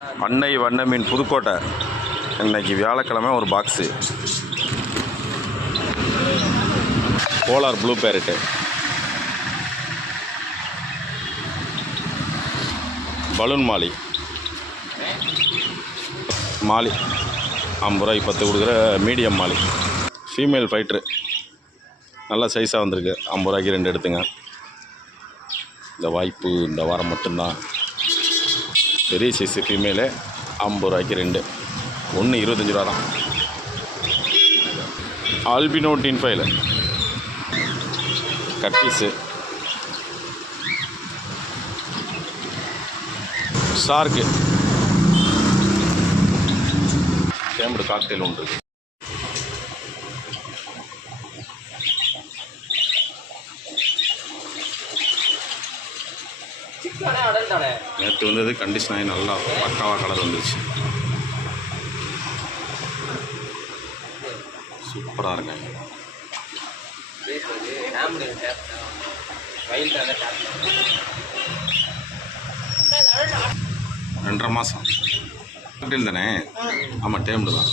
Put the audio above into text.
அன்னை வண்ண மீன் புதுக்கோட்டை. இன்னைக்கு வியாழக்கிழமை ஒரு பாக்ஸு. போலார் ப்ளூ பேரட்டு, பலூன் மாலி 50 ரூபாய்க்கு 10 கொடுக்குற மீடியம் மாலி. ஃபீமேல் ஃபைட்ரு நல்லா சைஸாக வந்திருக்கு. 50 ரூபாய்க்கு 2 எடுத்துங்க. இந்த வாய்ப்பு இந்த வாரம் மட்டும்தான். பெரிய சைஸு ஃபீமேலு 50 ரூபாய்க்கு 2, ஒன்று 25 ரூபா தான். ஆல்பினோ டின்ஃபைல் கட்டீஸு, ஷார்க்கு, சேம்படு காக்டெயில் ஒன்று இருக்குது. நேற்று வந்தது கண்டிஷன் ஆகி நல்லா பக்காவாக கலர் வந்துருச்சு. சூப்பராக இருங்க. 2.5 மாதம் காக்டெயில் தானே? ஆமாம், டேம்டு தான்.